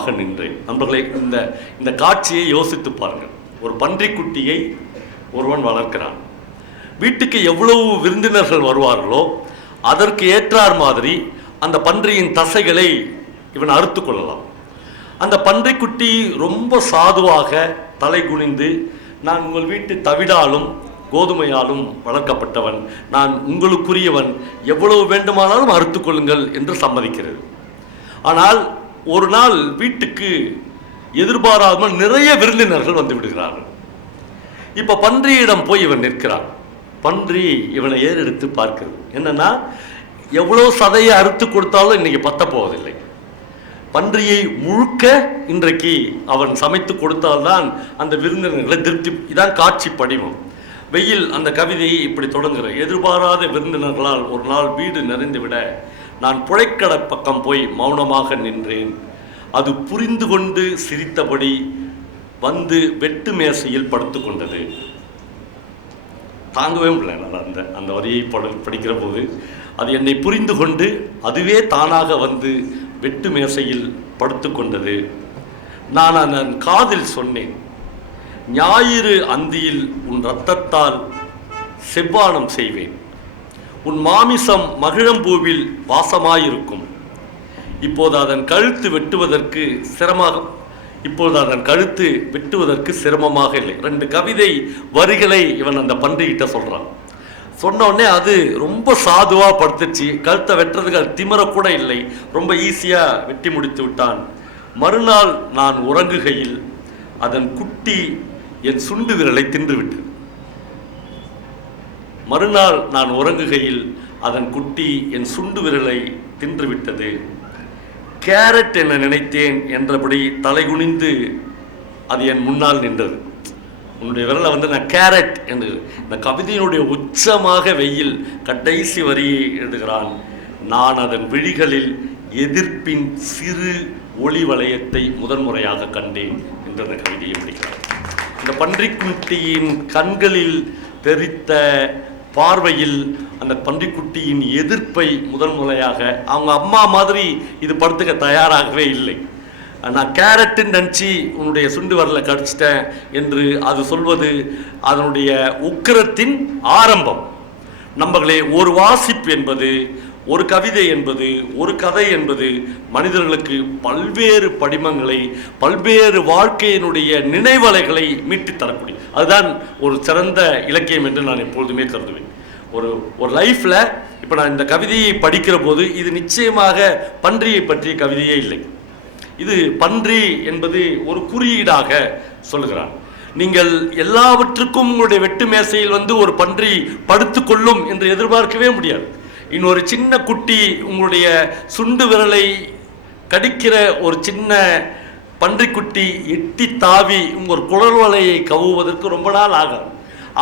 மௌனமாக நின்றேன். நண்பர்களே, இந்த இந்த காட்சியை யோசித்து பாருங்கள். ஒரு பன்றிக்குட்டியை ஒருவன் வளர்க்கிறான். வீட்டுக்கு எவ்வளவு விருந்தினர்கள் வருவார்களோ அதற்கு ஏற்றார் மாதிரி அந்த பன்றியின் தசைகளை இவன் அறுத்து கொள்ளலாம். அந்த பன்றிக்குட்டி ரொம்ப சாதுவாக தலை குனிந்து, நான் உங்கள் வீட்டு தவிடாலும் கோதுமையாலும் வளர்க்கப்பட்டவன், நான் உங்களுக்குரியவன், எவ்வளவு வேண்டுமானாலும் அறுத்து கொள்ளுங்கள் என்று சம்மதிக்கிறது. ஆனால் ஒரு நாள் வீட்டுக்கு எதிர்பாராமல் நிறைய விருந்தினர்கள் வந்து விடுகிறார்கள். இப்ப பன்றியிடம் போய் இவன் நிற்கிறான். பன்றி இவனை ஏறெடுத்து பார்க்கிறது. என்னன்னா, எவ்வளவு சதையை அறுத்து கொடுத்தாலும் இன்னைக்கு பத்த போவதில்லை. பன்றியை முழுக்க இன்றைக்கு அவன் சமைத்து கொடுத்தால்தான் அந்த விருந்தினர்களை திருப்தி. இதான் காட்சி படிவம். வெயில் அந்த கவிதையை இப்படி தொடங்குகிற. எதிர்பாராத விருந்தினர்களால் ஒரு நாள் வீடு நிறைந்துவிட நான் புழைக்கடை பக்கம் போய் மௌனமாக நின்றேன். அது புரிந்து கொண்டு சிரித்தபடி வந்து வெட்டு மேசையில் படுத்து கொண்டது. தாங்கவே முடியல. அந்த வரியை படிக்கிற போது அது என்னை புரிந்து கொண்டு அதுவே தானாக வந்து வெட்டு மேசையில் படுத்து கொண்டது. நான் அதன் காதில் சொன்னேன், ஞாயிறு அந்தியில் உன் இரத்தத்தால் செவ்வானம் செய்வேன், உன் மாமிசம் மகிழம்பூவில் வாசமாயிருக்கும். இப்போது அதன் கழுத்து வெட்டுவதற்கு சிரமமாக இல்லை. 2 கவிதை வரிகளை இவன் அந்த பன்றிகிட்ட சொல்றான். சொன்ன உடனே அது ரொம்ப சாதுவா படுத்துச்சு. கழுத்தை வெட்டுறதுக்கு அது திமிரக்கூட இல்லை. ரொம்ப ஈஸியா வெட்டி முடித்து விட்டான். மறுநாள் நான் உறங்குகையில் அதன் குட்டி என் சுண்டு விரலை தின்றுவிட்டது. மறுநாள் நான் உறங்குகையில் அதன் குட்டி என் சுண்டு விரலை தின்றுவிட்டது. கேரட் என நினைத்தேன் என்றபடி தலைகுனிந்து அது என் முன்னால் நின்றது. உன்னுடைய விரலை நான் கேரட் என்று இந்த கவிதையினுடைய உச்சமாக வெயில் கடைசி வரியை எழுதுகிறான். நான் அதன் விழிகளில் எதிர்ப்பின் சிறு ஒளி வளையத்தை முதன்முறையாக கண்டேன் என்று அந்த கவிதையை முடிக்கிறார். இந்த பன்றிக்குட்டியின் கண்களில் தெரித்த பார்வையில் அந்த பன்றிக்குட்டியின் எதிர்ப்பை முதல் முறையாக, அவங்க அம்மா மாதிரி இது படுத்துக்க தயாராகவே இல்லை. நான் கேரட்டுன்னு நினச்சி உன்னுடைய சுண்டு வரல கடிச்சிட்டேன் என்று அது சொல்வது அதனுடைய உக்கிரத்தின் ஆரம்பம். நம்பர்களே, ஒரு வாசிப்பு என்பது, ஒரு கவிதை என்பது, ஒரு கதை என்பது மனிதர்களுக்கு பல்வேறு படிமங்களை, பல்வேறு வாழ்க்கையினுடைய நினைவலைகளை மீட்டு தரக்கூடிய அதுதான் ஒரு சிறந்த இலக்கியம் என்று நான் எப்பொழுதுமே கருதுவேன். ஒரு லைஃப்ல இப்போ நான் இந்த கவிதையை படிக்கிற போது இது நிச்சயமாக பன்றியை பற்றிய கவிதையே இல்லை. இது பன்றி என்பது ஒரு குறியீடாக சொல்லுகிறான். நீங்கள் எல்லாவற்றுக்கும் உங்களுடைய வெட்டு மேசையில் ஒரு பன்றி படுத்து கொள்ளும் என்று எதிர்பார்க்கவே முடியாது. இன்னொரு சின்ன குட்டி உங்களுடைய சுண்டு விரலை கடிக்கிற ஒரு சின்ன பன்றிக்குட்டி எட்டி தாவி உங்கள் குழல் வலையை கவுவதற்கு ரொம்ப நாள் ஆகும்.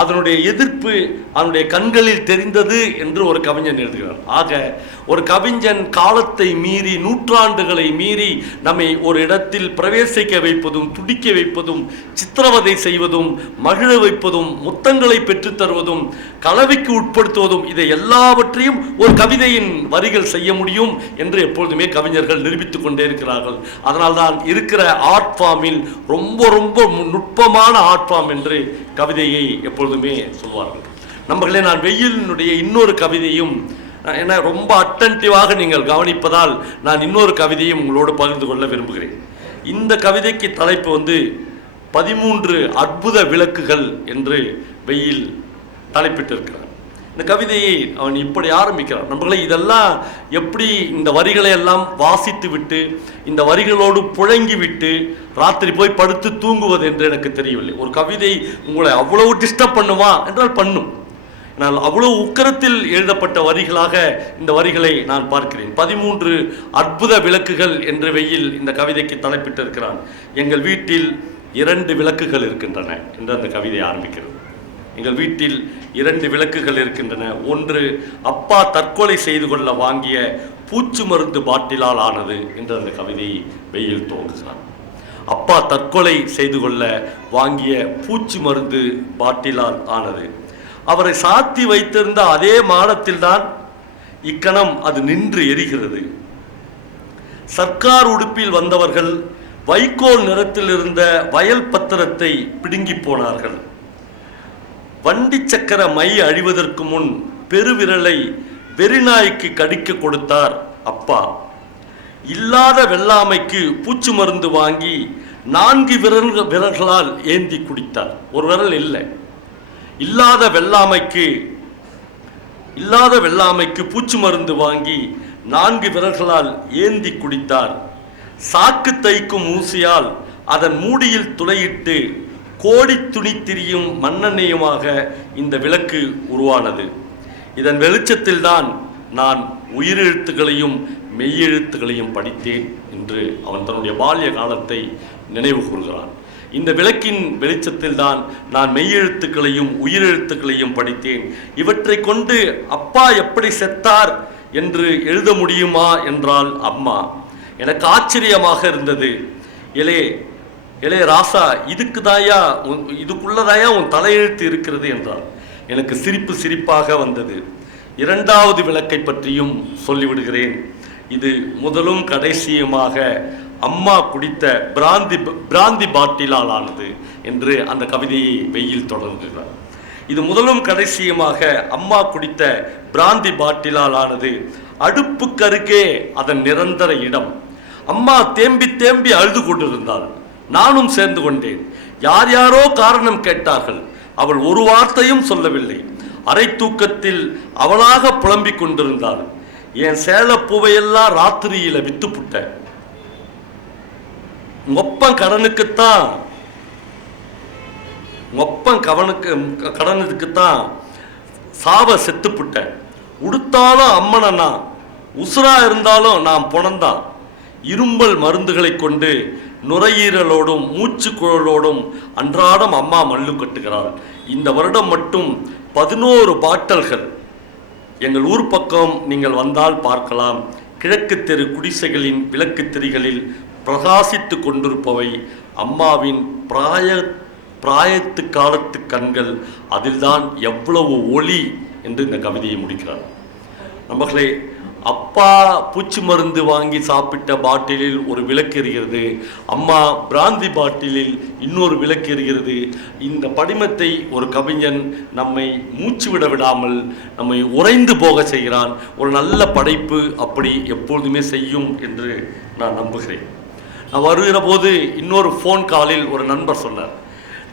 அதனுடைய எதிர்ப்பு அதனுடைய கண்களில் தெரிந்தது என்று ஒரு கவிஞன் எழுதுகிறார். ஆக ஒரு கவிஞன் காலத்தை மீறி, நூற்றாண்டுகளை மீறி நம்மை ஒரு இடத்தில் பிரவேசிக்க வைப்பதும், துடிக்க வைப்பதும், சித்திரவதை செய்வதும், மகிழ வைப்பதும், முத்தங்களை பெற்றுத் தருவதும், கலவிக்கு உட்படுத்துவதும், இதை எல்லாவற்றையும் ஒரு கவிதையின் வரிகள் செய்ய முடியும் என்று எப்பொழுதுமே கவிஞர்கள் நிரூபித்துக் கொண்டே இருக்கிறார்கள். அதனால்தான் இருக்கிற ஆர்ட் ஃபார்மில் ரொம்ப ரொம்ப நுட்பமான ஆர்ட் ஃபார்ம் என்று கவிதையை எப்பொழுதுமே சொல்வார்கள். நம்பர்களே, நான் வெயிலினுடைய இன்னொரு கவிதையும், ஏன்னா ரொம்ப அட்டன்டிவாக நீங்கள் கவனிப்பதால் நான் இன்னொரு கவிதையும் உங்களோடு பகிர்ந்து கொள்ள விரும்புகிறேன். இந்த கவிதைக்கு தலைப்பு 13 அற்புத விளக்குகள் என்று வெயில் தலைப்பிட்டிருக்கிறார். இந்த கவிதையை அவன் இப்படி ஆரம்பிக்கிறான். நண்பர்களே, இதெல்லாம் எப்படி இந்த வரிகளை எல்லாம் வாசித்து விட்டு, இந்த வரிகளோடு புழங்கி விட்டு ராத்திரி போய் படுத்து தூங்குவது என்று எனக்கு தெரியவில்லை. ஒரு கவிதை உங்களை அவ்வளவு டிஸ்டர்ப் பண்ணுமா என்றால் பண்ணும். ஆனால் அவ்வளவு உக்கரத்தில் எழுதப்பட்ட வரிகளாக இந்த வரிகளை நான் பார்க்கிறேன். 13 அற்புத விளக்குகள் என்று வெயில் இந்த கவிதைக்கு தலைப்பிட்டிருக்கிறான். எங்கள் வீட்டில் 2 விளக்குகள் இருக்கின்றன என்று அந்த கவிதை ஆரம்பிக்கிறது. எங்கள் வீட்டில் 2 விளக்குகள் இருக்கின்றன. ஒன்று அப்பா தற்கொலை செய்து கொள்ள வாங்கிய பூச்சு மருந்து பாட்டிலால் ஆனது என்று அந்த கவிதை வெயில் துவங்குகிறான். அப்பா தற்கொலை செய்து கொள்ள வாங்கிய பூச்சு மருந்து பாட்டிலால் ஆனது. அவரை சாத்தி வைத்திருந்த அதே மாடத்தில்தான் இக்கணம் அது நின்று எரிகிறது. சர்க்கார் உடுப்பில் வந்தவர்கள் வைக்கோல் நிறத்தில் இருந்த வயல் பத்திரத்தை பிடுங்கி போனார்கள். வண்டி சக்கர மை அழிவதற்கு முன் பெருவிரலை வெறிநாய்க்கு கடிக்க கொடுத்தார் அப்பா. இல்லாத வெள்ளாமைக்கு பூச்சி மருந்து வாங்கி 4 விரல்களால் ஏந்தி குடித்தார். ஒரு விரல் இல்லை. இல்லாத வெள்ளாமைக்கு பூச்சி மருந்து வாங்கி 4 விரல்களால் ஏந்தி குடித்தார். சாக்கு தைக்கும் ஊசியால் அதன் மூடியில் துளையிட்டு கோடி துணி திரியும் மண்ணெண்ணையுமாக இந்த விளக்கு உருவானது. இதன் வெளிச்சத்தில் தான் நான் உயிரெழுத்துக்களையும் மெய்யெழுத்துக்களையும் படித்தேன் என்று அவன் தன்னுடைய பால்ய காலத்தை நினைவு கூறுகிறான். இந்த விளக்கின் வெளிச்சத்தில் தான் நான் மெய்யெழுத்துக்களையும் உயிரெழுத்துக்களையும் படித்தேன். இவற்றை கொண்டு அப்பா எப்படி செத்தார் என்று எழுத முடியுமா என்றால் அம்மா. எனக்கு ஆச்சரியமாக இருந்தது. எலே ராசா, இதுக்குள்ளதாயா உன் தலையெழுத்து இருக்கிறது என்றார். எனக்கு சிரிப்பாக வந்தது. 2வது விளக்கை பற்றியும் சொல்லிவிடுகிறேன். இது முதலும் கடைசியுமாக அம்மா குடித்த பிராந்தி பாட்டிலால் ஆனது என்று அந்த கவிதையை வெயில் தொடங்குகிறார். இது முதலும் கடைசியுமாக அம்மா குடித்த பிராந்தி பாட்டிலால் ஆனது. அடுப்புக்கருகே அதன் நிரந்தர இடம். அம்மா தேம்பி அழுது கொண்டிருந்தாள். நானும் சேர்ந்து கொண்டேன். யாரோ காரணம் கேட்டார்கள். அவள் ஒரு வார்த்தையும் சொல்லவில்லை. அரை தூக்கத்தில் அவளாக புலம்பிக் கொண்டிருந்தாள். என் சேலப்பூவையெல்லாம் ராத்திரியில வித்துப்புட்ட. மொப்பம் கடனுக்குத்தான் சாவ செத்துப்புட்ட. உடுத்தாலும் அம்மனா, உசுரா இருந்தாலும் நான் புணந்தான். இரும்பல் மருந்துகளை கொண்டு நுரையீரலோடும் மூச்சு குழலோடும் அன்றாடம் அம்மா மல்லு கட்டுகிறாள். இந்த வருடம் மட்டும் 11 பாட்டல்கள். எங்கள் ஊர் பக்கம் நீங்கள் வந்தால் பார்க்கலாம். கிழக்கு தெரு குடிசைகளின் விளக்கு திரிகளில் பிரகாசித்து கொண்டிருப்பவை அம்மாவின் பிராயத்து காலத்து கண்கள். அதில்தான் எவ்வளவு ஒளி என்று இந்த கவிதையை முடிக்கிறார். நண்பர்களே, அப்பா பூச்சி மருந்து வாங்கி சாப்பிட்ட பாட்டிலில் ஒரு விளக்கு எரிகிறது. அம்மா பிராந்தி பாட்டிலில் இன்னொரு விளக்கு எரிகிறது. இந்த படிமத்தை ஒரு கவிஞன் நம்மை மூச்சு விடாமல் நம்மை உறைந்து போக செய்கிறான். ஒரு நல்ல படைப்பு அப்படி எப்பொழுதுமே செய்யும் என்று நான் நம்புகிறேன். நான் வருகிற போது இன்னொரு ஃபோன் காலில் ஒரு நண்பர் சொன்னார்,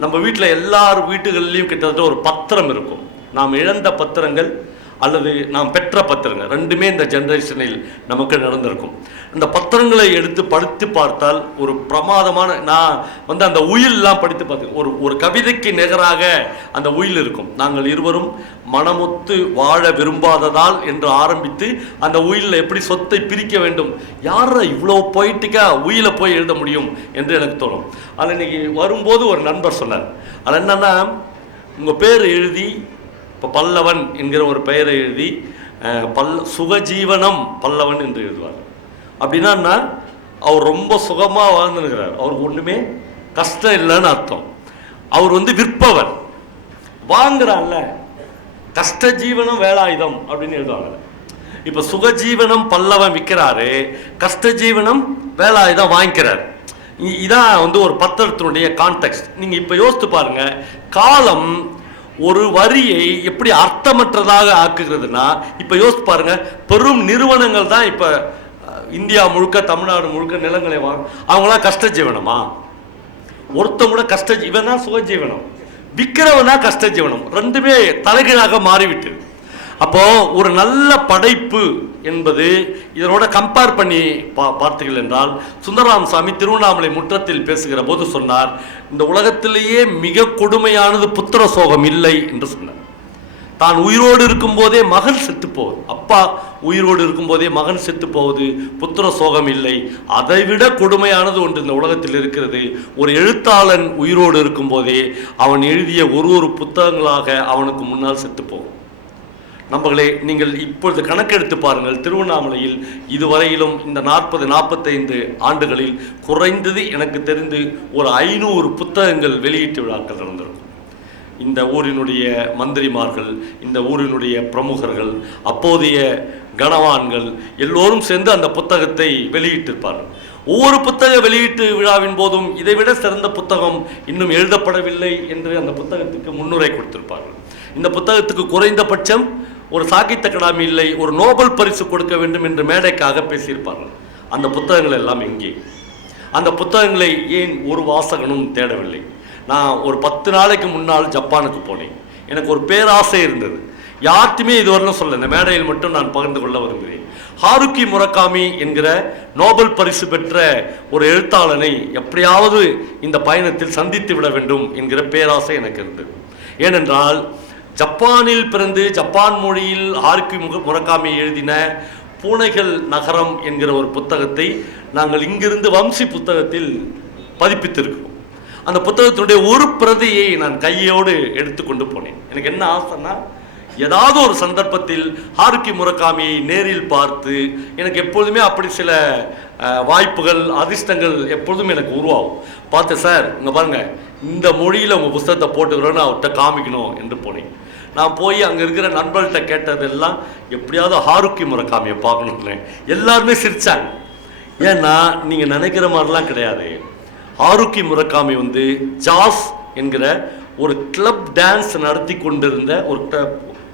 நம்ம வீட்டில் எல்லார் வீட்டுகள்லையும் கிட்டத்தட்ட ஒரு பத்திரம் இருக்கும். நாம் இழந்த பத்திரங்கள் அல்லது நாம் பெற்ற பத்திரங்கள் ரெண்டுமே இந்த ஜெனரேஷனில் நமக்கு நடந்திருக்கும். அந்த பத்திரங்களை எடுத்து படித்து பார்த்தால் ஒரு பிரமாதமான, நான் அந்த உயிலெலாம் படித்து பார்த்தேன். ஒரு கவிதைக்கு நிகராக அந்த உயில் இருக்கும். நாங்கள் இருவரும் மனமொத்து வாழ விரும்பாததால் என்று ஆரம்பித்து அந்த உயிலில் எப்படி சொத்தை பிரிக்க வேண்டும், யாரா இவ்வளோ பொய்ட்டிக்கா உயிலை போய் எழுத முடியும் என்று எனக்கு தோணும். அதில் இன்னைக்கு வரும்போது ஒரு நண்பர் சொன்னார், அது என்னன்னா, உங்கள் பேர் எழுதி இப்போ பல்லவன் என்கிற ஒரு பெயரை எழுதி சுகஜீவனம் பல்லவன் என்று எழுதுவார். அப்படின்னா அவர் ரொம்ப சுகமாக வாழ்ந்துருக்கிறார். அவருக்கு ஒன்றுமே கஷ்டம் இல்லைன்னு அர்த்தம். அவர் விற்பவர், வாங்குறான்ல, கஷ்ட ஜீவனம் வேலாயுதம் அப்படின்னு எழுதுவாங்க. இப்போ சுகஜீவனம் பல்லவன் விற்கிறாரு, கஷ்ட ஜீவனம் வேலாயுதம் வாங்கிக்கிறார். இதான் ஒரு பத்திரத்தினுடைய கான்டெக்ஸ்ட். நீங்கள் இப்போ யோசித்து பாருங்க, காலம் ஒரு வரியை எப்படி அர்த்தமற்றதாக ஆக்குகிறதுனா, இப்போ யோசித்து பாருங்க, பெரும் நிறுவனங்கள் தான் இப்போ இந்தியா முழுக்க தமிழ்நாடு முழுக்க நிலங்களை அவங்களாம் கஷ்ட ஜீவனமா? ஒருத்தம் கூட இவன் தான் சுகஜீவனம், விற்கிறவனா கஷ்ட ஜீவனம். ரெண்டுமே தலைகீழாக மாறிவிட்டது. அப்போ ஒரு நல்ல படைப்பு என்பது இதனோட கம்பேர் பண்ணி பார்த்தீர்கள் என்றால், சுந்தரராமசாமி திருவண்ணாமலை முற்றத்தில் பேசுகிற போது சொன்னார், இந்த உலகத்திலேயே மிக கொடுமையானது புத்திர சோகம் இல்லை என்று சொன்னார். தான் உயிரோடு இருக்கும் போதே மகன் செத்து போவது, அப்பா உயிரோடு இருக்கும் போதே மகன் செத்து போவது புத்திர சோகம் இல்லை. அதைவிட கொடுமையானது ஒன்று இந்த உலகத்தில் இருக்கிறது. ஒரு எழுத்தாளன் உயிரோடு இருக்கும் போதே அவன் எழுதிய ஒரு புத்தகங்களாக அவனுக்கு முன்னால் செத்து போகும். நண்பர்களே, நீங்கள் இப்பொழுது கணக்கெடுத்து பாருங்கள், திருவண்ணாமலையில் இதுவரையிலும் இந்த 40-45 ஆண்டுகளில் குறைந்தது எனக்கு தெரிந்து ஒரு 500 புத்தகங்கள் வெளியீட்டு விழாக்கள் நடந்திருக்கும். இந்த ஊரினுடைய மந்திரிமார்கள், இந்த ஊரினுடைய பிரமுகர்கள், அப்போதைய கனவான்கள் எல்லோரும் சேர்ந்து அந்த புத்தகத்தை வெளியிட்டிருப்பார்கள். ஒவ்வொரு புத்தக வெளியீட்டு விழாவின் போதும் இதைவிட சிறந்த புத்தகம் இன்னும் எழுதப்படவில்லை என்று அந்த புத்தகத்துக்கு முன்னுரை கொடுத்திருப்பார்கள். இந்த புத்தகத்துக்கு குறைந்தபட்சம் ஒரு சாகித்ய அகாடமி இல்லை, ஒரு நோபல் பரிசு கொடுக்க வேண்டும் என்று மேடைக்காக பேசியிருப்பார்கள். அந்த புத்தகங்கள் எல்லாம் எங்கே? அந்த புத்தகங்களை ஏன் ஒரு வாசகனும் தேடவில்லை? நான் ஒரு 10 நாளைக்கு முன்னால் ஜப்பானுக்கு போனேன். எனக்கு ஒரு பேராசை இருந்தது. யார்ட்டுமே இதுவரையிலும் சொல்ல, இந்த மேடையில் மட்டும் நான் பகிர்ந்து கொள்ள விரும்புகிறேன். ஹாருக்கி முரகாமி என்கிற நோபல் பரிசு பெற்ற ஒரு எழுத்தாளனை எப்படியாவது இந்த பயணத்தில் சந்தித்து விட வேண்டும் என்கிற பேராசை எனக்கு இருந்தது. ஏனென்றால் ஜப்பானில் பிறந்து ஜப்பான் மொழியில் ஹாருக்கி முரகாமி எழுதின பூனைகள் நகரம் என்கிற ஒரு புத்தகத்தை நாங்கள் இங்கிருந்து வம்சி புத்தகத்தில் பதிப்பித்திருக்கிறோம். அந்த புத்தகத்தினுடைய ஒரு பிரதியை நான் கையோடு எடுத்துக்கொண்டு போனேன். எனக்கு என்ன ஆசைன்னா, ஏதாவது ஒரு சந்தர்ப்பத்தில் ஹாருக்கி முரகாமியை நேரில் பார்த்து, எனக்கு எப்பொழுதுமே அப்படி சில வாய்ப்புகள் அதிர்ஷ்டங்கள் எப்பொழுதும் எனக்கு உருவாகும். பார்த்து, சார் இங்கே பாருங்கள், இந்த மொழியில் உங்கள் புத்தகத்தை போட்டுக்கிறோன்னு அவர்கிட்ட காமிக்கணும் என்று போனேன். நான் போய் அங்கே இருக்கிற நண்பர்கள்ட்ட கேட்டதெல்லாம் எப்படியாவது ஹாருக்கி முரகாமியை பார்க்கணுன்னு. எல்லாருமே சிரிச்சாங்க. ஏன்னா நீங்கள் நினைக்கிற மாதிரிலாம் கிடையாது. ஹாருக்கி முரகாமி ஜாஸ் என்கிற ஒரு கிளப் டான்ஸ் நடத்தி கொண்டிருந்த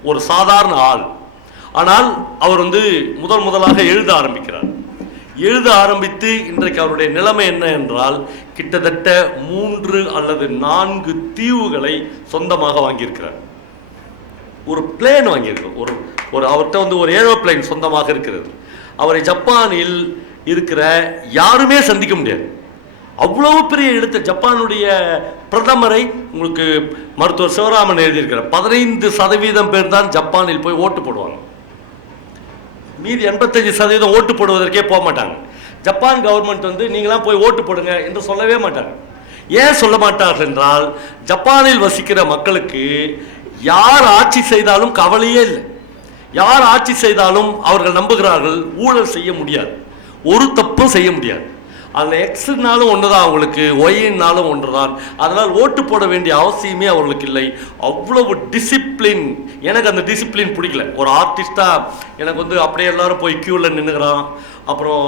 ஒரு சாதாரண ஆள். ஆனால் அவர் முதலாக எழுத ஆரம்பிக்கிறார். எழுத ஆரம்பித்து இன்றைக்கு அவருடைய நிலைமை என்ன என்றால், கிட்டத்தட்ட 3 அல்லது 4 தீவுகளை சொந்தமாக வாங்கியிருக்கிறார். ஒரு பிளேன் வாங்கியிருக்கிறார். ஒரு அவர்கிட்ட ஒரு ஏரோப்ளைன் சொந்தமாக இருக்கிறது. அவரை ஜப்பானில் இருக்கிற யாருமே சந்திக்க முடியாது. அவ்வளவு பெரிய இடத்த ஜப்பானுடைய பிரதமரை உங்களுக்கு மருத்துவர் சிவராமன் எழுதியிருக்கிறார். 15% பேர் தான் ஜப்பானில் போய் ஓட்டு போடுவாங்க. மீதி 85% ஓட்டு போடுவதற்கே போக மாட்டாங்க. ஜப்பான் கவர்மெண்ட் நீங்களாம் போய் ஓட்டு போடுங்க என்று சொல்லவே மாட்டாங்க. ஏன் சொல்ல மாட்டார்கள் என்றால், ஜப்பானில் வசிக்கிற மக்களுக்கு யார் ஆட்சி செய்தாலும் கவலையே இல்லை. யார் ஆட்சி செய்தாலும் அவர்கள் நம்புகிறார்கள் ஊழல் செய்ய முடியாது, ஒரு தப்பும் செய்ய முடியாது. அதில் எக்ஸ்னாலும் ஒன்று தான், அவங்களுக்கு ஒய்னாலும் ஒன்று தான். அதனால் ஓட்டு போட வேண்டிய அவசியமே அவர்களுக்கு இல்லை. அவ்வளவு டிசிப்ளின். எனக்கு அந்த டிசிப்ளின் பிடிக்கல. ஒரு ஆர்டிஸ்டாக எனக்கு அப்படியே எல்லாரும் போய் க்யூவில் நின்றுக்கிறான். அப்புறம்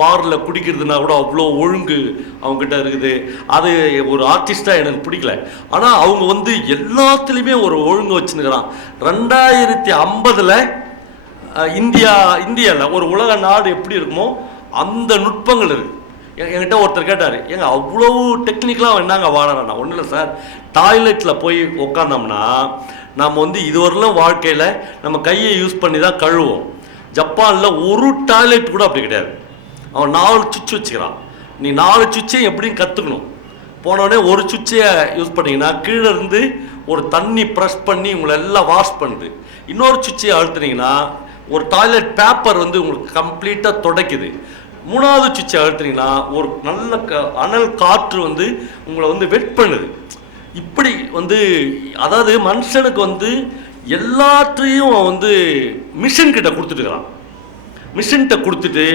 பாரில் குடிக்கிறதுனா கூட அவ்வளோ ஒழுங்கு அவங்ககிட்ட இருக்குது. அது ஒரு ஆர்டிஸ்டாக எனக்கு பிடிக்கல. ஆனால் அவங்க எல்லாத்துலேயுமே ஒரு ஒழுங்கு வச்சுன்னுக்கிறான். 2050 இந்தியாவில் ஒரு உலக நாடு எப்படி இருக்குமோ அந்த நுட்பங்கள் இருக்குது. என்கிட்ட ஒருத்தர் கேட்டார், ஏங்க அவ்வளவு டெக்னிக்கலாக வேணாங்க வாழறானா? ஒன்றும் இல்லை சார், டாய்லெட்டில் போய் உட்காந்தோம்னா நம்ம இதுவரையிலும் வாழ்க்கையில் நம்ம கையை யூஸ் பண்ணி தான் கழுவோம். ஜப்பானில் ஒரு டாய்லெட் கூட அப்படி கிடையாது. அவன் 4 சுவிட்ச் வச்சுக்கிறான். நீ 4 சுவிட்சையும் எப்படியும் கற்றுக்கணும். போனோடனே ஒரு சுவிட்சையை யூஸ் பண்ணிங்கன்னா கீழே இருந்து ஒரு தண்ணி ப்ரெஷ் பண்ணி உங்களை எல்லாம் வாஷ் பண்ணுது. இன்னொரு சுவிட்சையை அழுத்துனீங்கன்னா ஒரு டாய்லெட் பேப்பர் உங்களுக்கு கம்ப்ளீட்டாக துடைக்குது. 3வது சுவிட்சை அழுத்துனீங்கன்னா ஒரு நல்ல அனல் காற்று உங்களை வெட் பண்ணுது. இப்படி அதாவது மனுஷனுக்கு எல்லாத்தையும் மிஷின் கிட்ட கொடுத்துட்டுக்கிறான். மிஷின்கிட்ட கொடுத்துட்டு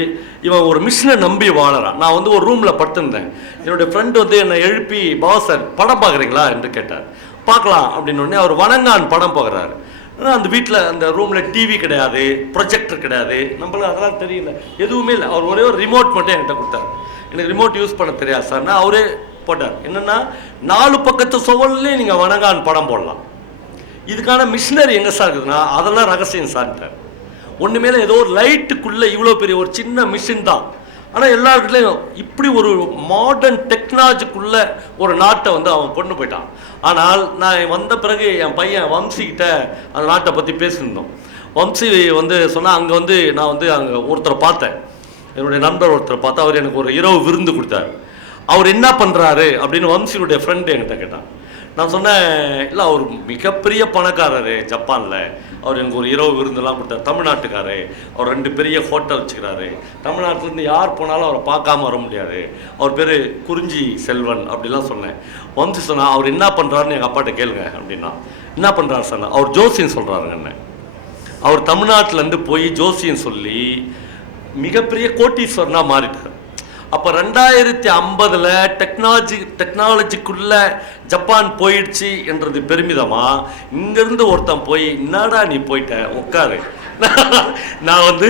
இவன் ஒரு மிஷினை நம்பி வாழறான். நான் ஒரு ரூமில் படுத்திருந்தேன். என்னுடைய ஃப்ரெண்டு என்னை எழுப்பி, பாஸ் சார் படம் பார்க்குறீங்களா என்று கேட்டார். பார்க்கலாம் அப்படின்னோடனே அவர் வணங்கான் படம் பார்க்குறாரு. அந்த வீட்டில் அந்த ரூமில் டிவி கிடையாது, ப்ரொஜெக்டர் கிடையாது, நம்மளுக்கு அதெல்லாம் தெரியல, எதுவுமே இல்லை. அவர் ஒரே ஒரு ரிமோட் மட்டும் என்கிட்ட கொடுத்தார். எனக்கு ரிமோட் யூஸ் பண்ண தெரியாது சார்னா அவரே போட்டார். என்னென்னா 4 பக்கத்து சுவல்லையும் நீங்கள் வணங்கான் படம் போடலாம். இதுக்கான மிஷினரி எங்கே சார் இருக்குதுன்னா அதெல்லாம் ரகசியம் சார்ட்டார். ஒன்று மேலே ஏதோ ஒரு லைட்டுக்குள்ளே இவ்வளோ பெரிய ஒரு சின்ன மிஷின் தான். ஆனால் எல்லாருக்கிட்டையும் இப்படி ஒரு மாடர்ன் டெக்னாலஜிக்குள்ளே ஒரு நாட்டை அவன் கொண்டு போயிட்டான். ஆனால் நான் வந்த பிறகு என் பையன் வம்சிக்கிட்ட அந்த நாட்டை பற்றி பேசியிருந்தோம். வம்சி சொன்னால் அங்கே நான் அங்கே ஒருத்தரை பார்த்தேன், என்னுடைய நண்பர் ஒருத்தரை பார்த்தா. அவர் எனக்கு ஒரு இரவு விருந்து கொடுத்தார். அவர் என்ன பண்ணுறாரு அப்படின்னு வம்சியுடைய ஃப்ரெண்டு என்கிட்ட கேட்டான். நான் சொன்னேன், இல்லை அவர் மிகப்பெரிய பணக்காரர் ஜப்பானில், அவர் எனக்கு ஒரு இரவு விருந்தெல்லாம் கொடுத்தார். தமிழ்நாட்டுக்காரு, அவர் 2 பெரிய ஹோட்டல் வச்சுக்கிறாரு. தமிழ்நாட்டிலேருந்து யார் போனாலும் அவரை பார்க்காம வர முடியாது. அவர் பேர் குறிஞ்சி செல்வன் அப்படிலாம் சொன்னேன். வந்து சொன்னால் அவர் என்ன பண்ணுறாருன்னு எங்கள் அப்பாட்ட கேளுங்க அப்படின்னா. என்ன பண்ணுறாரு சார்? அவர் ஜோசியம் சொல்கிறாருங்க என்ன. அவர் தமிழ்நாட்டிலேருந்து போய் ஜோசியம் சொல்லி மிகப்பெரிய கோட்டீஸ்வரனாக மாறிட்டார். அப்போ 2050 டெக்னாலஜிக்குள்ள ஜப்பான் போயிடுச்சு என்றது பெருமிதமா. இங்கேருந்து ஒருத்தன் போய், என்னடா நீ போயிட்ட, உட்காரு, நான் வந்து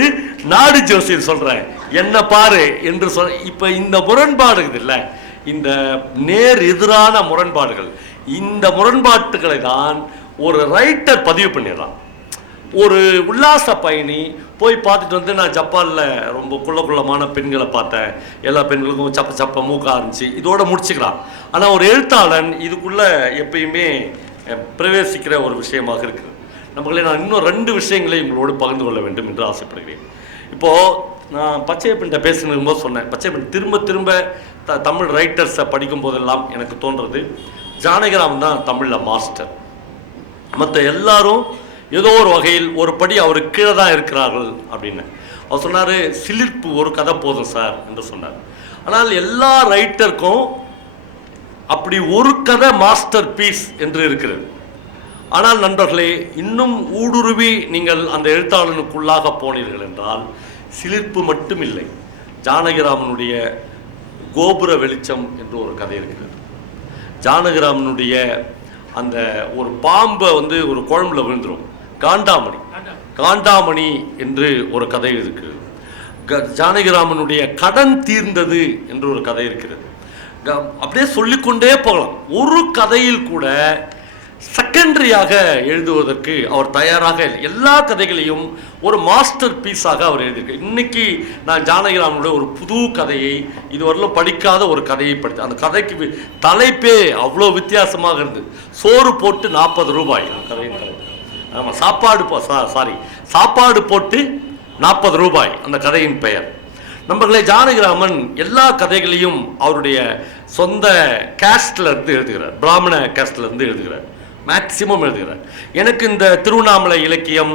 நாடு ஜோசியர் சொல்றேன், என்ன பாரு என்று சொல். இப்ப இந்த முரண்பாடு இல்லை, இந்த நேர் எதிரான முரண்பாடுகள், இந்த முரண்பாட்டுகளை தான் ஒரு ரைட்டர் பதிவு பண்ணிடலாம். ஒரு உல்லாச பயணி போய் பார்த்துட்டு வந்து, நான் ஜப்பானில் ரொம்ப குள்ளமான பெண்களை பார்த்தேன், எல்லா பெண்களுக்கும் சப்ப மூக்கா இருந்துச்சு, இதோட முடிச்சுக்கலாம். ஆனால் ஒரு எழுத்தாளன் இதுக்குள்ளே எப்பயுமே பிரவேசிக்கிற ஒரு விஷயமாக இருக்குது. நம்மளே நான் இன்னும் 2 விஷயங்களை உங்களோடு பகிர்ந்து கொள்ள வேண்டும் என்று ஆசைப்படுகிறேன். இப்போது நான் பச்சையப்பன்கிட்ட பேசும்போது சொன்னேன், பச்சையப்பன் திரும்ப தமிழ் ரைட்டர்ஸை படிக்கும் போதெல்லாம் எனக்கு தோன்றது, ஜானகிராமன் தான் தமிழில் மாஸ்டர். மற்ற எல்லாரும் ஏதோ ஒரு வகையில் ஒரு படி அவருக்கு கீழே தான் இருக்கிறார்கள் அப்படின்னு அவர் சொன்னார். சிலிர்ப்பு ஒரு கதை போதும் சார் என்று சொன்னார். ஆனால் எல்லா ரைட்டருக்கும் அப்படி ஒரு கதை மாஸ்டர் பீஸ் என்று இருக்கிறது. ஆனால் நண்பர்களே, இன்னும் ஊடுருவி நீங்கள் அந்த எழுத்தாளனுக்குள்ளாக போனீர்கள் என்றால் சிலிர்ப்பு மட்டும் இல்லை, ஜானகிராமனுடைய கோபுர வெளிச்சம் என்று ஒரு கதை இருக்கிறது. ஜானகிராமனுடைய அந்த ஒரு பாம்பை வந்து ஒரு குழம்புல விழுந்துடும், காண்டாமணி என்று ஒரு கதை இருக்கிறது. ஜானகிராமனுடைய கடன் தீர்ந்தது என்று ஒரு கதை இருக்கிறது. அப்படியே சொல்லிக்கொண்டே போகலாம். ஒரு கதையில் கூட செகண்டரியாக எழுதுவதற்கு அவர் தயாராக இல்லை. எல்லா கதைகளையும் ஒரு மாஸ்டர் பீஸாக அவர் எழுதியிருக்கார். இன்னைக்கு நான் ஜானகிராமனுடைய ஒரு புது கதையை, இதுவரையிலும் படிக்காத ஒரு கதையை படித்தேன். அந்த கதைக்கு தலைப்பே அவ்வளோ வித்தியாசமாக இருந்தது. சோறு போட்டு 40 ரூபாய் கதையின் தலைப்பு. ஆமாம், சாப்பாடு போட்டு 40 ரூபாய் அந்த கதையின் பெயர். நண்பர்களே, ஜானகிராமன் எல்லா கதைகளையும் அவருடைய சொந்த கேஸ்ட்ல இருந்து எழுதுகிறார், பிராமண கேஸ்ட்ல இருந்து எழுதுகிறார், மேக்சிமம் எழுதுகிறார். எனக்கு இந்த திருவண்ணாமலை இலக்கியம்,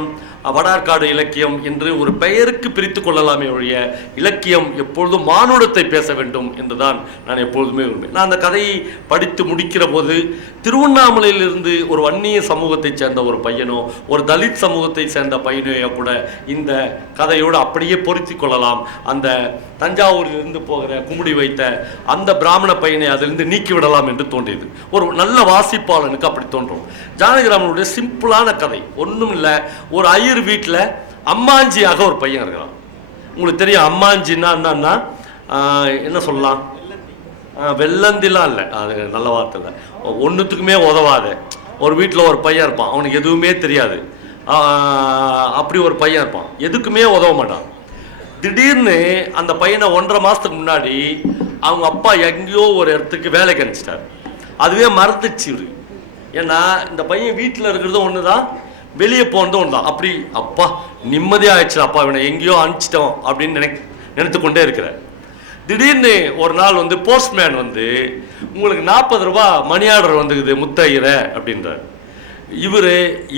வடார்காடு இலக்கியம் என்று ஒரு பெயருக்கு பிரித்து கொள்ளலாமே ஒழிய, இலக்கியம் எப்பொழுதும் மானுடத்தை பேச வேண்டும் என்றுதான் நான் எப்பொழுதுமே விரும்புவேன். நான் அந்த கதையை படித்து முடிக்கிற போது, திருவண்ணாமலையிலிருந்து ஒரு வன்னிய சமூகத்தை சேர்ந்த ஒரு பையனோ, ஒரு தலித் சமூகத்தை சேர்ந்த பையனையோ கூட இந்த கதையோடு அப்படியே பொருத்தி கொள்ளலாம். அந்த தஞ்சாவூரிலிருந்து போகிற குமுடி வைத்த அந்த பிராமண பையனை அதிலிருந்து நீக்கிவிடலாம் என்று தோன்றியது. ஒரு நல்ல வாசிப்பாளனுக்கு அப்படி தோன்றும். ஜானகிராமனுடைய சிம்பிளான கதை ஒன்றும் இல்லை. ஒரு ஐயர் வீட்டில் அம்மாஞ்சியாக ஒரு பையன் இருக்கிறான். உங்களுக்கு தெரியும் அம்மாஞ்சின்னா என்னன்னா என்ன சொல்லலாம், வெள்ளந்திலாம் இல்லை, அது நல்ல வார்த்தை இல்லை, ஒன்றுத்துக்குமே உதவாத ஒரு வீட்டில் ஒரு பையன் இருப்பான். அவனுக்கு எதுவுமே தெரியாது, அப்படி ஒரு பையன் இருப்பான், எதுக்குமே உதவ மாட்டான். திடீர்னு அந்த பையனை 1.5 மாதத்துக்கு முன்னாடி அவங்க அப்பா எங்கேயோ ஒரு இடத்துக்கு வேலைக்கு அனுப்பிச்சிட்டார். அதுவே மறந்துச்சு இவரு. ஏன்னா இந்த பையன் வீட்டில் இருக்கிறதும் ஒன்று தான், வெளியே போனதும் ஒன்று தான். அப்படி அப்பா நிம்மதியாக ஆயிடுச்சு, அப்பா இவனை எங்கேயோ அனுப்பிச்சிட்டோம் அப்படின்னு நினைத்து கொண்டே இருக்கிறார். திடீர்னு ஒரு நாள் வந்து போஸ்ட்மேன் வந்து, உங்களுக்கு 40 ரூபா மணி ஆர்டர் வந்துக்குது முத்தையரை அப்படின்றார்.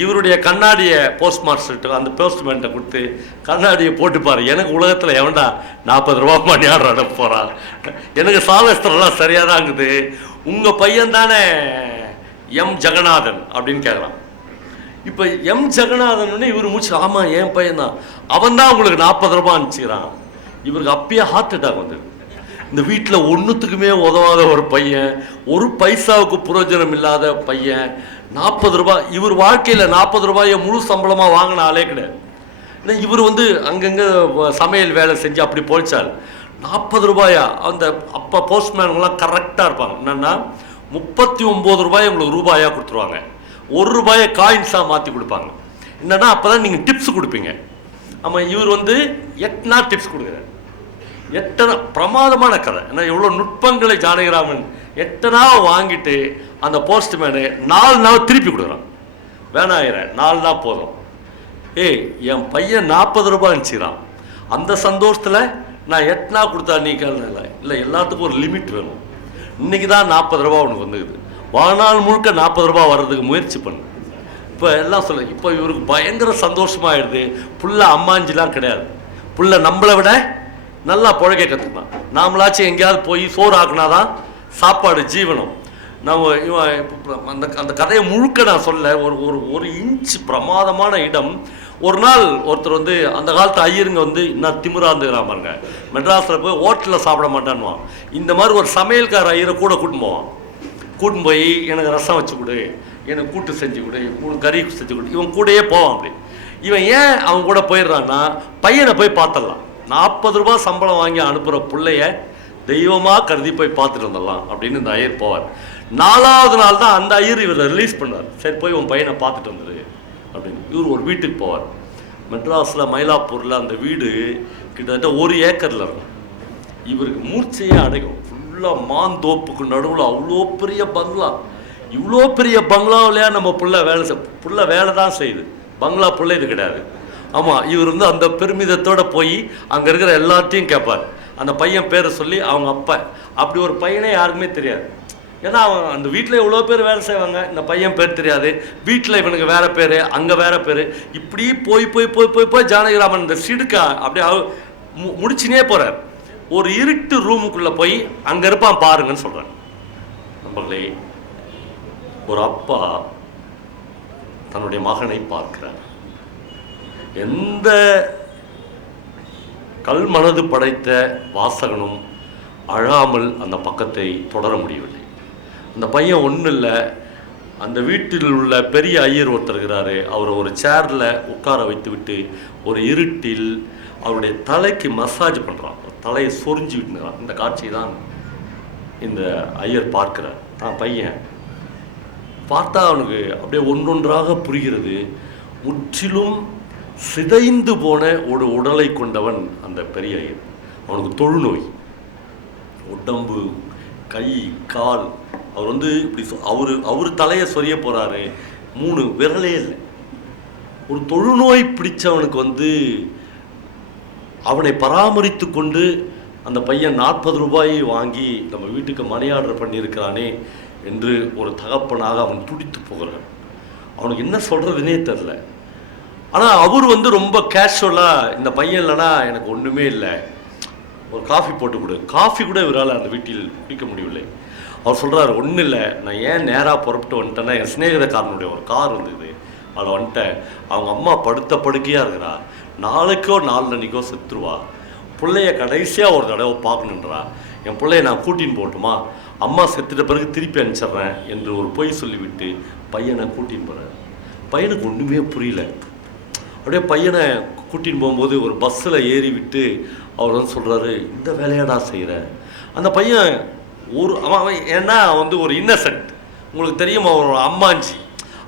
இவருடைய கண்ணாடியை போஸ்ட் மாஸ்டர்கிட்ட, அந்த போஸ்ட்மேன்கிட்ட கொடுத்து, கண்ணாடியை போட்டுப்பாரு, எனக்கு உலகத்தில் எவன்டா 40 ரூபா மணி ஆர்டர் அனுப்ப போகிறான், எனக்கு சாலஸ்திரம்லாம் சரியாக தான் இருக்குது, உங்கள் பையன் தானே எம் ஜெகநாதன் அப்படின்னு கேட்குறான். இப்போ எம் ஜெகநாதன் இவர் முடிச்சு, ஆமாம் என் பையன் தான், அவன் தான் உங்களுக்கு 40 ரூபா அனுப்பிச்சிக்கிறான். இவருக்கு அப்பயே ஹார்ட் அட்டாக் வந்தது. இந்த வீட்டில் ஒன்றுத்துக்குமே உதவாத ஒரு பையன், ஒரு பைசாவுக்கு புரோஜனம் இல்லாத பையன், 40 ரூபாய், இவர் வாழ்க்கையில் 40 ரூபாயை முழு சம்பளமாக வாங்கின ஆளே கிடையாது. ஏன்னா இவர் வந்து அங்கங்கே சமையல் வேலை செஞ்சு அப்படி பொழைச்சார். 40 ரூபாயா? அந்த அப்போ போஸ்ட்மேன்கெல்லாம் கரெக்டாக இருப்பாங்க. என்னென்னா 39 ரூபாய் உங்களுக்கு ரூபாயாக கொடுத்துருவாங்க, 1 ரூபாயை காயின்ஸாக மாற்றி கொடுப்பாங்க. என்னென்னா அப்போ தான் நீங்கள் டிப்ஸ் கொடுப்பீங்க. ஆமாம், இவர் வந்து 8 டிப்ஸ் கொடுக்குறாரு. 8 பிரமாதமான கதை. ஏன்னா எவ்வளோ நுட்பங்களை ஜானகிராமன் 8 வாங்கிட்டு அந்த போஸ்ட்மேனு 4 நாள் திருப்பி கொடுக்குறான். வேணாயிரம் 4 நாள் போதும். என் பையன் 40 ரூபாய் அனுப்பிச்சிக்கிறான். அந்த சந்தோஷத்தில் நான் 8 கொடுத்தா நீ கேள்வி இல்லை, எல்லாத்துக்கும் ஒரு லிமிட் வேணும். இன்னைக்கு தான் 40 ரூபா உனக்கு வந்துக்குது, வாழ்நாள் முழுக்க 40 ரூபா வர்றதுக்கு முயற்சி பண்ணு. இப்போ எல்லாம் சொல்ல, இப்போ இவருக்கு பயங்கர சந்தோஷமாயிடுது. புள்ள அம்மாஞ்சிலாம் கிடையாது, புள்ள நம்மளை விட நல்லா புழக்க கற்றுக்கலாம். நாமளாச்சும் எங்கேயாவது போய் சோறு ஆக்குனாதான் சாப்பாடு ஜீவனம். நம்ம அந்த கதையை முழுக்க நான் சொல்ல, ஒரு இன்ச் பிரமாதமான இடம். ஒரு நாள் ஒருத்தர் வந்து, அந்த காலத்து ஐயருங்க வந்து இன்னும் திமிராந்துக்கிறான் பாருங்க, மெட்ராஸில் போய் ஹோட்டலில் சாப்பிட மாட்டான்வான். இந்த மாதிரி ஒரு சமையல்கார ஐயரை கூட கூட்டின்னு போவான். கூட்டின்னு போய் எனக்கு ரசம் வச்சு கொடு, எனக்கு கூட்டு செஞ்சு கொடு, கறி செஞ்சு கொடு, இவன் கூடயே போவான். அப்படி இவன் ஏன் அவன் கூட போயிடுறான்னா, பையனை போய் பார்த்துடலாம். 40 ரூபாய் சம்பளம் வாங்கி அனுப்புகிற பிள்ளைய தெய்வமாக கருதி போய் பார்த்துட்டு வந்துடலாம் அப்படின்னு இந்த ஐயர் போவார். 4வது நாள் தான் அந்த ஐயர் இவரை ரிலீஸ் பண்ணார். சரி போய் உன் பையனை பார்த்துட்டு வந்துரு அப்படின்னு. இவர் ஒரு வீட்டுக்கு போவார். மெட்ராஸில் மயிலாப்பூரில் அந்த வீடு கிட்டத்தட்ட 1 ஏக்கரில் இருக்கும். இவருக்கு மூர்ச்சையே அடையும். ஃபுல்லாக மாந்தோப்புக்கு நடுவில் அவ்வளோ பெரிய பங்களா. இவ்வளோ பெரிய பங்களாவிலையா நம்ம புள்ள வேலை தான் செய்யுது. பங்களா புள்ள இது கிடையாது. ஆமாம், இவர் வந்து அந்த பெருமிதத்தோடு போய் அங்கே இருக்கிற எல்லாத்தையும் கேட்பார். அந்த பையன் பேரை சொல்லி அவங்க அப்பா. அப்படி ஒரு பையனே யாருக்குமே தெரியாது. ஏன்னா அவன் அந்த வீட்டில் எவ்வளோ பேர் வேலை செய்வாங்க, இந்த பையன் பேர் தெரியாது. வீட்டில் இவனுக்கு வேறு பேர், அங்கே வேறு பேர். இப்படி போய் போய் போய் போய் போய் ஜானகிராமன் இந்த சிடுக்கா அப்படியே முடிச்சுனே போகிறார். ஒரு இருட்டு ரூமுக்குள்ளே போய் அங்கே இருப்பான் பாருங்கன்னு சொல்கிறான். நம்மளே ஒரு அப்பா தன்னுடைய மகனை பார்க்கிறார். எந்த கல் மனது படைத்த வாசகனும் அழாமல் அந்த பக்கத்தை தொடர முடியவில்லை. அந்த பையன் ஒன்றும் இல்லை, அந்த வீட்டில் உள்ள பெரிய ஐயர் ஒருத்தர் இருக்கிறாரு. அவர் ஒரு சேரில் உட்கார வைத்து விட்டு ஒரு இருட்டில் அவருடைய தலைக்கு மசாஜ் பண்ணுறான். தலையை சொரிஞ்சு விட்டுறான். இந்த காட்சி தான் இந்த ஐயர் பார்க்கிறார். தான் பையன் பார்த்தா அவனுக்கு அப்படியே ஒன்றொன்றாக புரிகிறது. முற்றிலும் சிதைந்து போன ஒரு உடலை கொண்டவன் அந்த பெரிய ஐயர். அவனுக்கு தொழுநோய், உடம்பு, கை, கால். அவர் வந்து இப்படி அவர் தலையை சொரிய போகிறாரு. 3 விரலே இல்லை. ஒரு தொழுநோய் பிடிச்சவனுக்கு வந்து அவனை பராமரித்து கொண்டு அந்த பையன் 40 ரூபாயை வாங்கி நம்ம வீட்டுக்கு மணி ஆர்டர் பண்ணியிருக்கிறானே என்று ஒரு தகப்பனாக அவன் துடித்து போகிறான். அவனுக்கு என்ன சொல்கிறதுனே தெரில. ஆனால் அவர் வந்து ரொம்ப கேஷுவலாக, இந்த பையன் இல்லைனா எனக்கு ஒன்றுமே இல்லை, ஒரு காஃபி போட்டு கொடு. காஃபி கூட இவரால் அந்த வீட்டில் குடிக்க முடியவில்லை. அவர் சொல்கிறார், ஒன்றும் இல்லை, நான் ஏன் நேராக புறப்பட்டு வந்துட்டேன்னா என் சிநேகிதக்காரனுடைய ஒரு கார் வந்தது, அதில் வந்துட்டேன். அவங்க அம்மா படுத்த படுக்கையாக இருக்கிறா, நாளைக்கோ நாளன்னைக்கோ செத்துருவா. பிள்ளைய கடைசியாக ஒரு தடவை பார்க்கணுன்றா. என் பிள்ளைய நான் கூட்டின்னு போகட்டுமா, அம்மா செத்துட்ட பிறகு திருப்பி அனுப்பிச்சிட்றேன் என்று ஒரு பொய் சொல்லிவிட்டு பையனை கூட்டின்னு போகிறார். பையனுக்கு ஒன்றுமே புரியல. அப்படியே பையனை கூட்டின்னு போகும்போது ஒரு பஸ்ஸில் ஏறி விட்டு அவர் வந்து சொல்கிறாரு, இந்த வேலையாடா செய்கிற. அந்த பையன் அவன் ஏன்னா வந்து ஒரு இன்னசென்ட், உங்களுக்கு தெரியும், அவர் ஒரு அம்மாஞ்சி.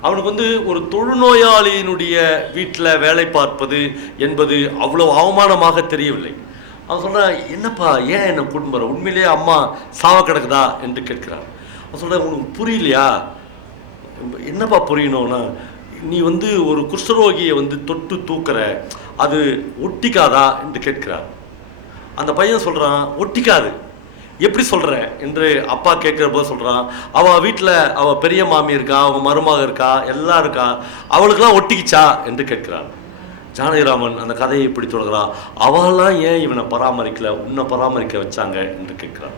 அவனுக்கு வந்து ஒரு தொழுநோயாளியினுடைய வீட்டில் வேலை பார்ப்பது என்பது அவ்வளோ அவமானமாக தெரியவில்லை. அவன் சொல்கிறான், என்னப்பா ஏன் என்னை கூட்டின்னு போகிற, உண்மையிலேயே அம்மா சாவ கிடக்குதா என்று கேட்கிறான். அவன் சொல்கிறேன், உனக்கு புரியலையா? என்னப்பா புரியணும்னா, நீ வந்து ஒரு குஷ்டரோகியை வந்து தொட்டு தூக்குற, அது ஒட்டிக்காதா என்று கேட்கிறார். அந்த பையன் சொல்கிறான், ஒட்டிக்காது. எப்படி சொல்கிற என்று அப்பா கேட்குற போது சொல்கிறான், அவள் வீட்டில் அவள் பெரிய மாமி இருக்கா, அவங்க மருமக இருக்கா, எல்லாம் இருக்கா, அவளுக்கெல்லாம் ஒட்டிக்கிச்சா என்று கேட்கிறான். ஜானகிராமன் அந்த கதையை இப்படி தொடர்கிறான். அவெல்லாம் ஏன் இவனை பராமரிக்கலை, உன்னை பராமரிக்க வச்சாங்க என்று கேட்குறான்.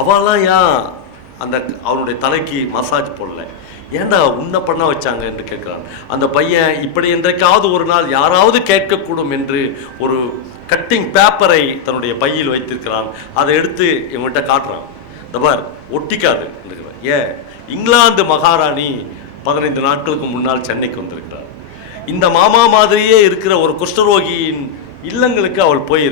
அவெல்லாம் ஏன் அந்த அவனுடைய தலைக்கு மசாஜ் போடலை, ஏன்டா உன்னை பண்ண வச்சாங்க என்று கேட்குறான். அந்த பையன் இப்படி என்றைக்காவது ஒரு நாள் யாராவது கேட்கக்கூடும் என்று ஒரு கட்டிங் பேப்பரை தன்னுடைய பையில் வைத்திருக்கிறான். அதை எடுத்து இவன்கிட்ட காட்டுறான். இந்த பார், ஒட்டிக்காது இருக்கிறான். ஏன், இங்கிலாந்து மகாராணி 15 நாட்களுக்கு முன்னால் சென்னைக்கு வந்திருக்கிறார். இந்த மாமா மாதிரியே இருக்கிற ஒரு குஷ்டரோகியின் இல்லங்களுக்கு அவள் போயிருக்கு.